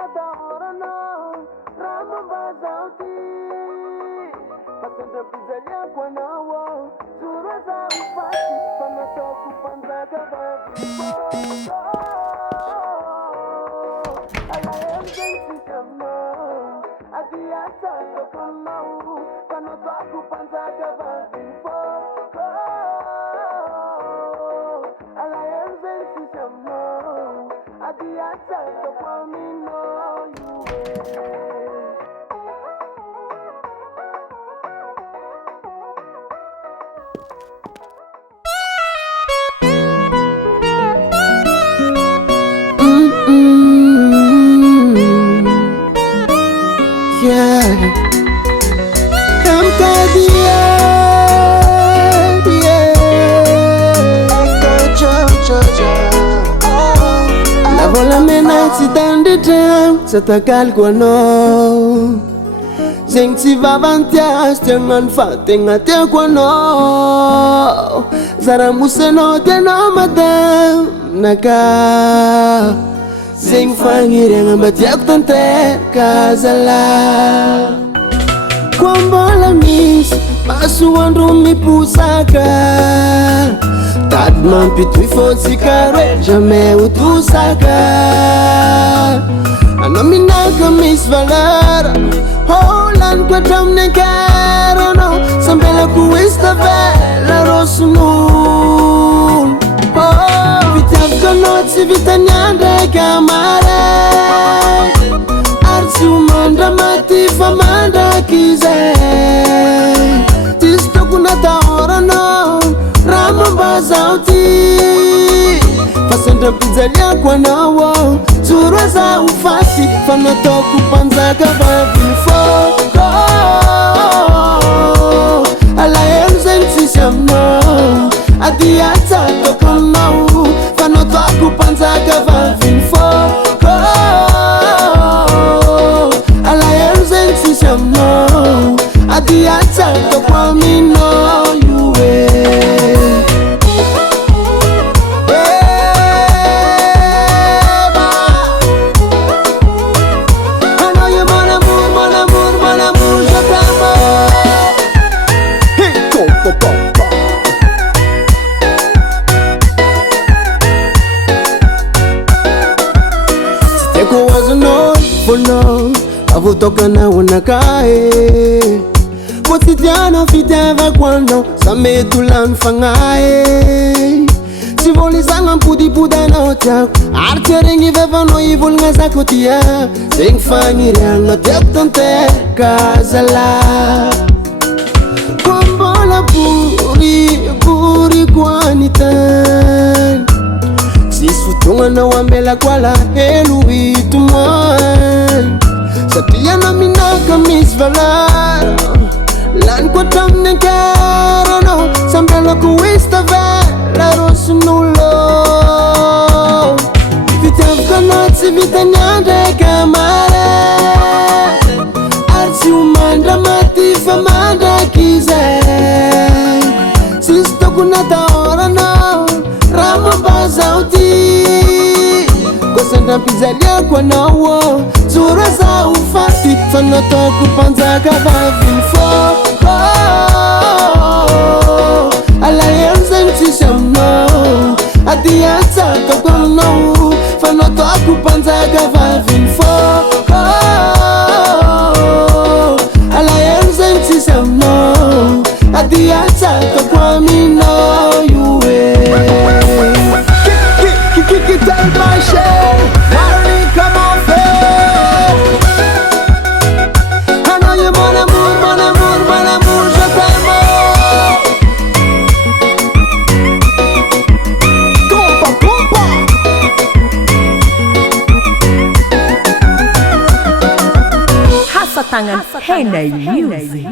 nataorana ramambazauti pasenda pizalia kwa nawo zura za ufasi panatokupanzaga vavifo alaemzensikamno adiata tokomau panatokupanzaga vavifo alaemzensikamno adiata tokomino Satakal ko no Zeng si vavantias Jangan fating ate ko no Zara museno teno madam Naka Zeng fangir yang ambatiak tante Kazala Kwambola mis Pasuan rumi pusaka Tad mampitui fonsi kare Jamais utusaka Anominaga mis valera Holland kwa tamne karono Sambela kuista vela rosumul Vitaf konotsi vitanyanda kamare Arsi umanda matifa manda kize Tisto kunata orano Ramambazauti Pasenda pizalia kwa nawo Zura za ufasi Fanatokupanzaga vavifo Alaemzensisamno Adiata tokomau Fanatokupanzaga vavifo Alaemzensisamno Adiata tokomino yuwe Avutoka na unakae Kotidiano fiteva kwano Sametulan fangae Sivoli sanga mpudi puda na ochak Archeringi veva no ivul nga zakotia Sing fangiri anga tektante kazala Kwambola puri kwanitan Sisutunga na wambela kwala helu ituman Satia na minaka misvalara Lan kwa tamne karano Sambela kuista vela rosunulo Vitavka notsi vitanyande kamare Arsi umanda matifa manda kize Sisto kunata orano Ramambazauti Kosenda pizalia kwa nawo Zura za ufasi Fanatokupanzaga vavifo Alaemzensisamno Adiata tokono Fanatokupanzaga vavifo Alaemzensisamno Adiata tokomino yuwe Tell my share, Harry, come on, fair. I know you mon amour, je t'aime. Compa. Hasatangan Henay Music.